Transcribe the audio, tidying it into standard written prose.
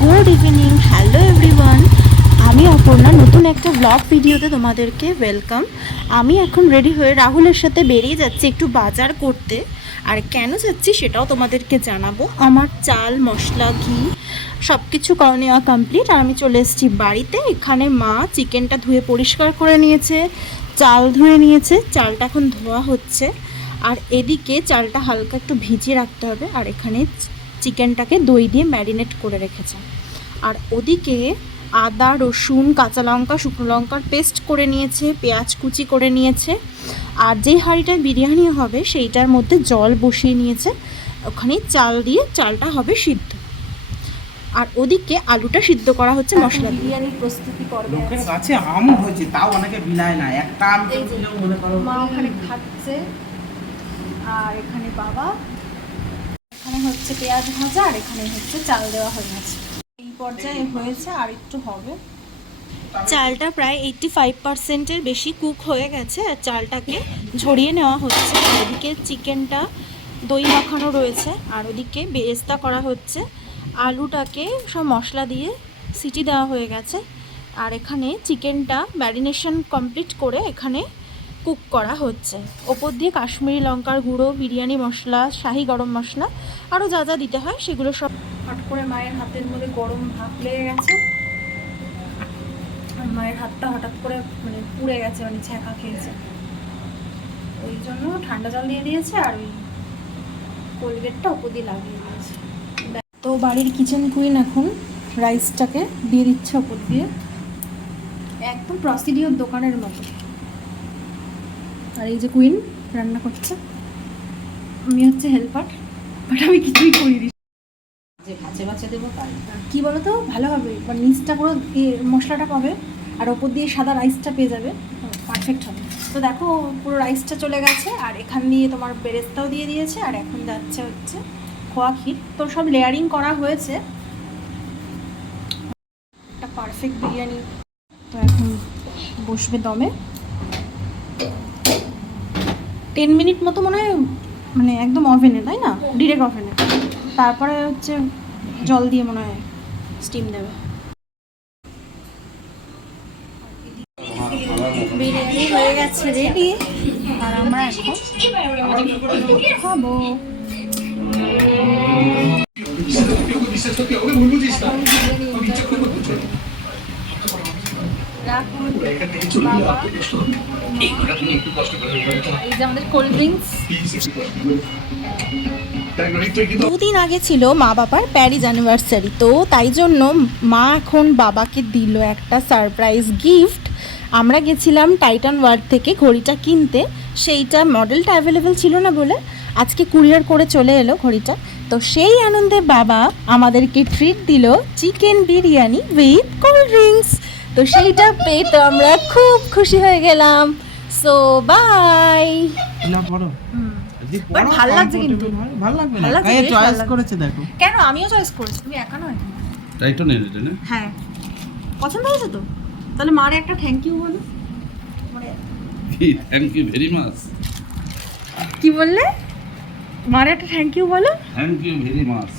Good evening, hello everyone. আমি অপর্ণা, নতুন একটা ব্লগ ভিডিওতে তোমাদেরকে ওয়েলকাম। আমি এখন রেডি হয়ে রাহুলের সাথে বেরিয়ে যাচ্ছি একটু বাজার করতে। আর কেন যাচ্ছি সেটাও তোমাদেরকে জানাবো। আমার চাল, মশলা, ঘি সব কিছু নেওয়া কমপ্লিট। আর আমি চলে এসেছি বাড়িতে। এখানে মা চিকেনটা ধুয়ে পরিষ্কার করে নিয়েছে, চাল ধুয়ে নিয়েছে, চালটা এখন ধোয়া হচ্ছে। আর এদিকে চালটা হালকা একটু ভিজিয়ে রাখতে হবে। আর এখানে চিকেনটাকে দই দিয়ে ম্যারিনেট করে রেখেছে। আর ওদিকে আদা, রসুন, কাঁচা লঙ্কা, শুকনো লঙ্কার পেস্ট করে নিয়েছে, পেঁয়াজ কুচি করে নিয়েছে। আর যেই হাঁড়িটায় বিরিয়ানি হবে সেইটার মধ্যে জল বসিয়ে নিয়েছে, ওখানে চাল দিয়ে চালটা হবে সিদ্ধ। আর ওদিকে আলুটা সিদ্ধ করা হচ্ছে মশলা। বিরিয়ানির প্রস্তুতি পর্বে লোকের কাছে আম হয়েছে, তাও অনেকে বিলায় না, একটা আম মনে করো। মা ওখানে খাচ্ছে আর এখানে বাবা, এখানে হচ্ছে পেঁয়াজ ভাজা আর এখানে হচ্ছে চাল দেওয়া হয়ে গেছে। এই পর্যায়ে হয়েছে, আর একটু হবে। চালটা প্রায় 85%-এর বেশি কুক হয়ে গেছে। আর চালটাকে ঝরিয়ে নেওয়া হচ্ছে। ওদিকে চিকেনটা দই মাখানো রয়েছে, আর ওদিকে বেরেস্তা করা হচ্ছে। আলুটাকে সব মশলা দিয়ে সিটি দেওয়া হয়ে গেছে। আর এখানে চিকেনটা ম্যারিনেশন কমপ্লিট করে এখানে কুক করা হচ্ছে। ওপর দিয়ে কাশ্মীরি লঙ্কার গুঁড়ো, বিরিয়ানি মশলা, শাহি গরম মশলা, আরও যা যা দিতে হয় সেগুলো সব। হট করে মায়ের হাতের মধ্যে গরম ভাপ লেগে গেছে। আর মায়ের হাতটা হঠাৎ করে পুড়ে গেছে, ছ্যাঁকা খেয়েছে, ওই জন্য ঠান্ডা জল দিয়ে দিয়েছে। আর ওই কোলগেটটা ওপর দিয়ে লাগিয়ে দিয়েছে। তো বাড়ির কিচেন কুইন এখন রাইসটাকে দিয়ে দিচ্ছে ওপর দিয়ে, একদম প্রসিডিওর দোকানের মতো। আর এই যে কুইন রান্না করছে, আমি হচ্ছে হেল্পার, বাট আমি কিছুই করিনি। যে ভাজে ভাজে দেবো তাই কি বলো তো, ভালো হবে, নিচটা পুরো মশলাটা পাবে আর ওপর দিয়ে সাদা রাইসটা পেয়ে যাবে, পারফেক্ট হবে। তো দেখো পুরো রাইসটা চলে গেছে, আর এখান দিয়ে তোমার বেরেস্তাও দিয়ে দিয়েছে। আর এখন যাচ্ছে হচ্ছে খোয়া ক্ষীর। তো সব লেয়ারিং করা হয়েছে, একটা পারফেক্ট বিরিয়ানি। তো এখন বসবে দমে 10 মিনিট মতো মনে হয়, একদম ওভেনে, তাই না, ডিরেক্ট ওভেনে। তারপরে হচ্ছে জল দিয়ে মনে হয় স্টিম দেবে। বিরিয়ানি হয়ে গেছে রেডি, আর আমরা এখন খাবো। দুদিন আগে ছিল মা বাবার প্যারিস অ্যানিভার্সারি, তো তাই জন্য মা এখন বাবাকে দিল একটা সারপ্রাইজ গিফট। আমরা গেছিলাম টাইটান ওয়ার্ল্ড থেকে ঘড়িটা কিনতে, সেইটা মডেলটা অ্যাভেলেবেল ছিল না বলে আজকে কুরিয়ার করে চলে এলো ঘড়িটা। তো সেই আনন্দে বাবা আমাদেরকে ট্রিট দিল chicken biryani with cold drinks. তো সেইটা পেয়ে তো আমরা খুব খুশি হয়ে গেলাম। So bye. না পড়ো, ভালো লাগছে কিন্তু, ভালো লাগবে না, এই চয়েস করেছে দেখো। কেন আমিও চয়েস করেছি, তুমি একা নয়। টাইটান এর এটা না? হ্যাঁ, পছন্দ হয়েছে তো? তাহলে মারে একটা থ্যাংক ইউ বলো। Thank you very much. কি বললে? মারে একটা থ্যাংক ইউ বলো। Thank you very much.